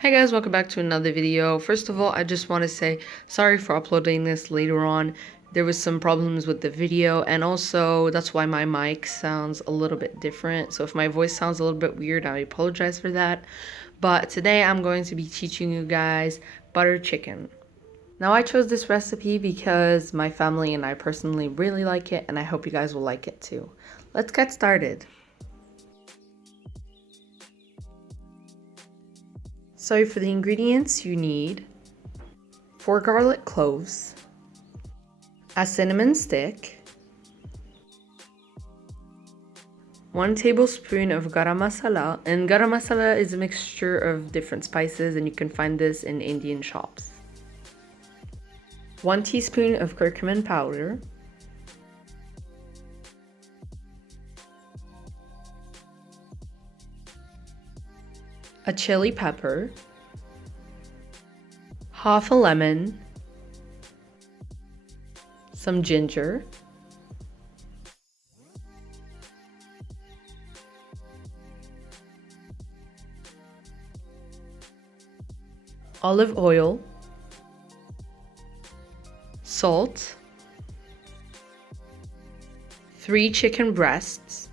Hey guys, welcome back to another video. First of all, I just want to say sorry for uploading this later on. There was some problems with the video, and also that's why my mic sounds a little bit different. So if my voice sounds a little bit weird, I apologize for that. But today I'm going to be teaching you guys butter chicken. Now I chose this recipe because my family and I personally really like it, and I hope you guys will like it too. Let's get started. So for the ingredients you need 4 garlic cloves, a cinnamon stick, 1 tablespoon of garam masala, and garam masala is a mixture of different spices and you can find this in Indian shops. 1 teaspoon of curcumin powder, a chili pepper, half a lemon, some ginger, olive oil, salt, 3 chicken breasts,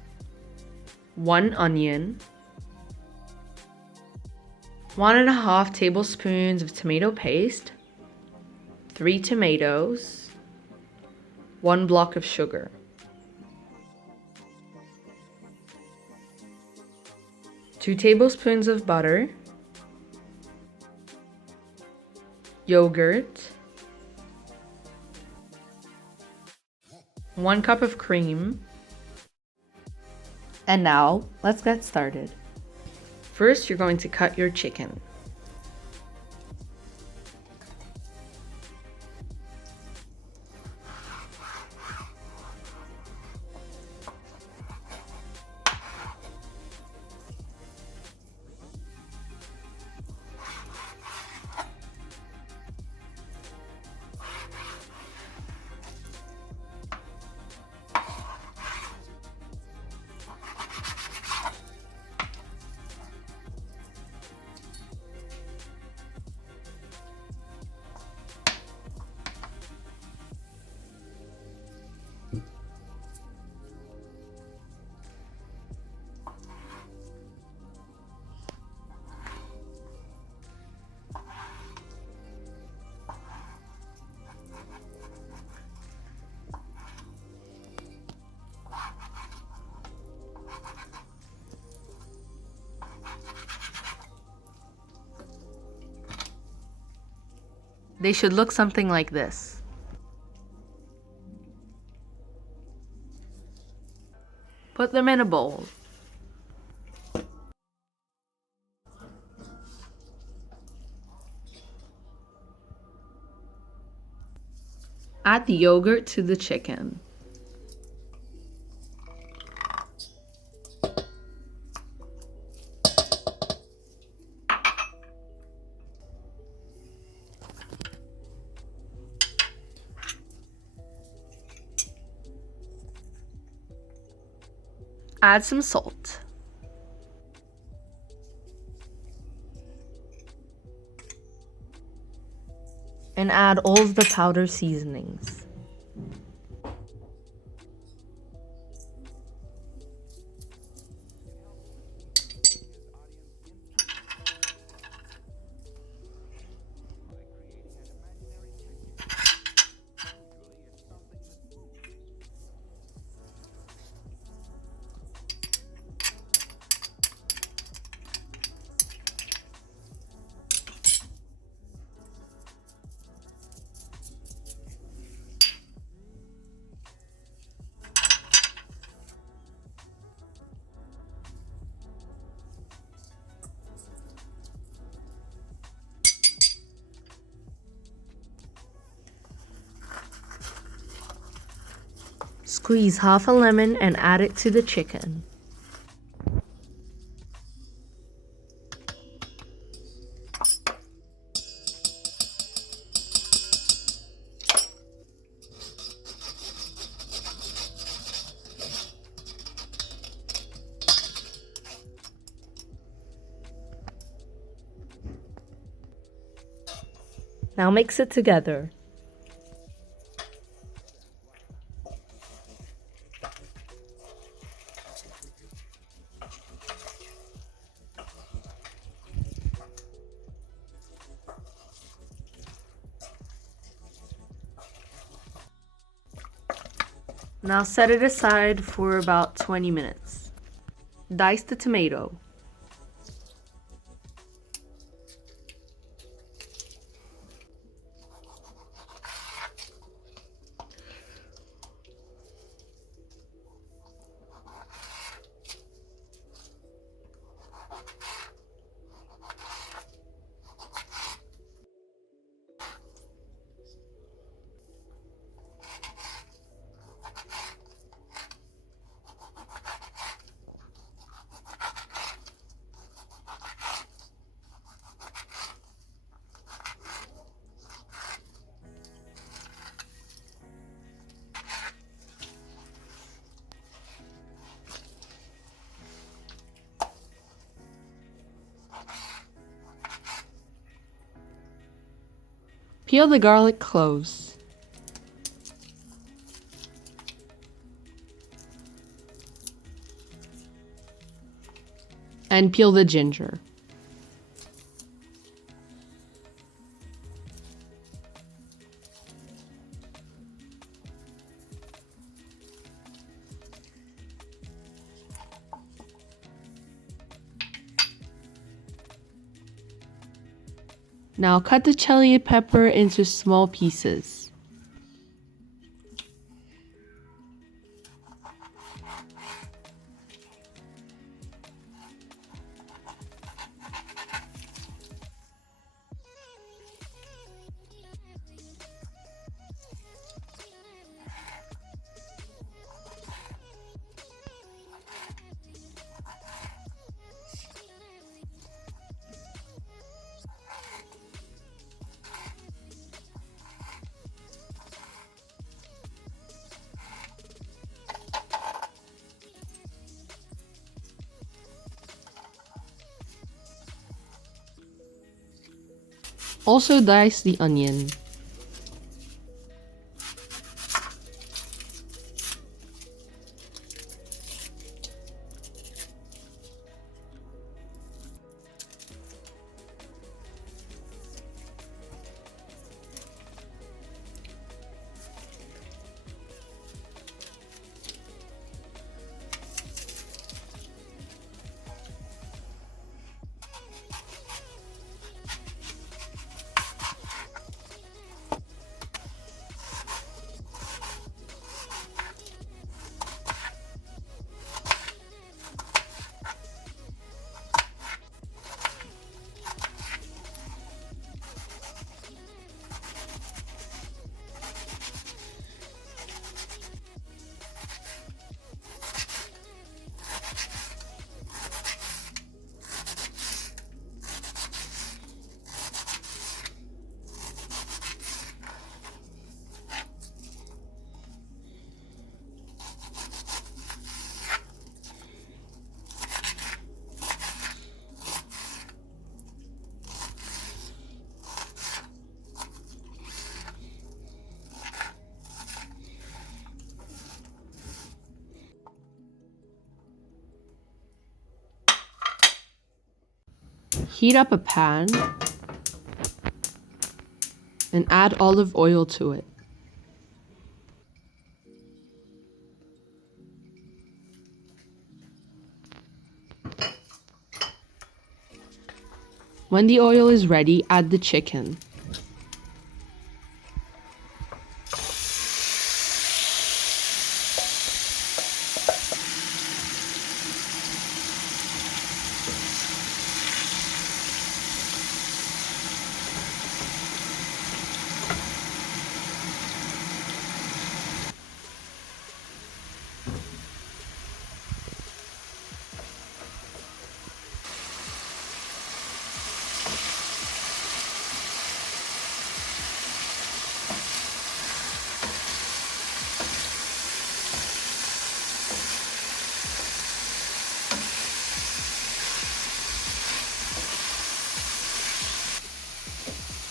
1 onion, 1½ tablespoons of tomato paste, 3 tomatoes, 1 block of sugar. Two tablespoons of butter, yogurt, 1 cup of cream, and now let's get started. First, you're going to cut your chicken. They should look something like this. Put them in a bowl. Add the yogurt to the chicken. Add some salt. And add all of the powder seasonings. Squeeze half a lemon and add it to the chicken. Now mix it together. Now set it aside for about 20 minutes. Dice the tomato. Peel the garlic cloves. And peel the ginger. Now cut the chili pepper into small pieces. Also dice the onion. Heat up a pan and add olive oil to it. When the oil is ready, add the chicken.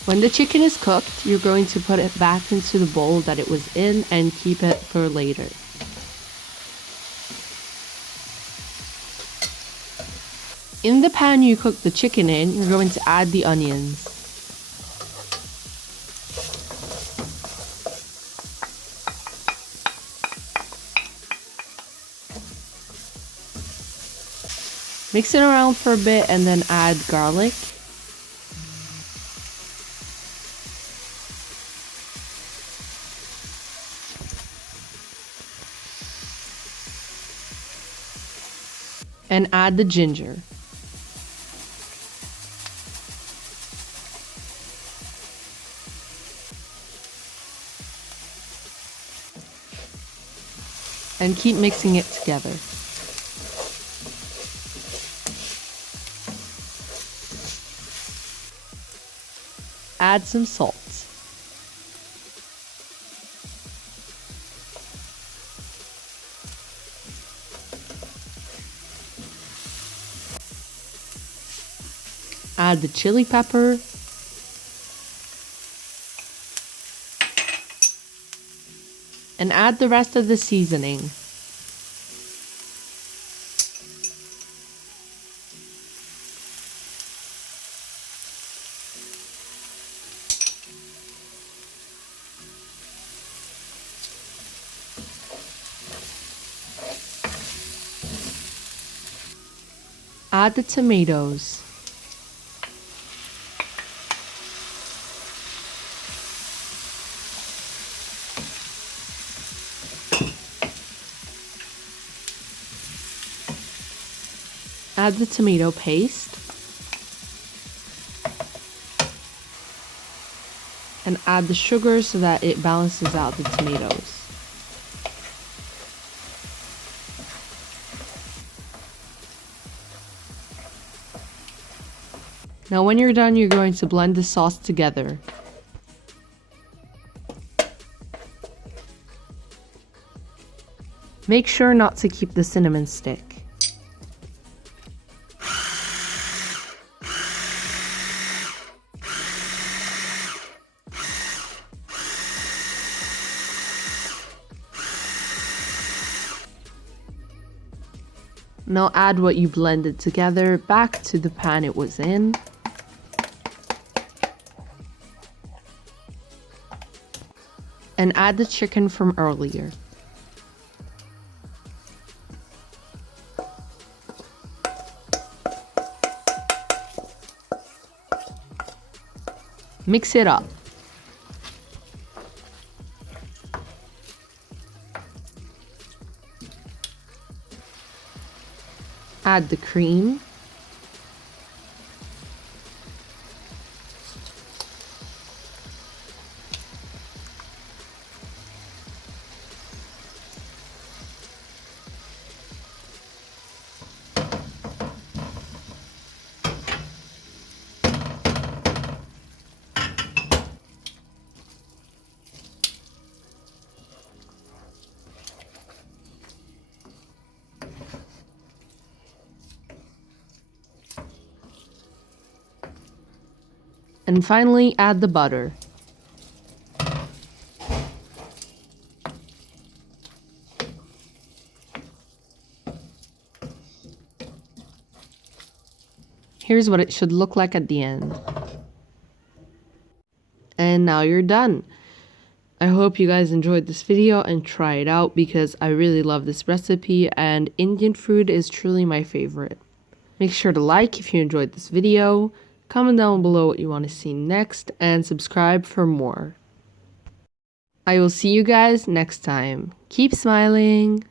When the chicken is cooked, you're going to put it back into the bowl that it was in and keep it for later. In the pan you cook the chicken in, you're going to add the onions. Mix it around for a bit and then add garlic. And add the ginger. And keep mixing it together. Add some salt. Add the chili pepper. And add the rest of the seasoning. Add the tomatoes. Add the tomato paste. And add the sugar so that it balances out the tomatoes. Now when you're done, you're going to blend the sauce together. Make sure not to keep the cinnamon stick. Now add what you blended together back to the pan it was in. And add the chicken from earlier. Mix it up. Add the cream. And finally, add the butter. Here's what it should look like at the end. And now you're done. I hope you guys enjoyed this video and try it out because I really love this recipe and Indian food is truly my favorite. Make sure to like if you enjoyed this video, comment down below what you want to see next, and subscribe for more. I will see you guys next time. Keep smiling!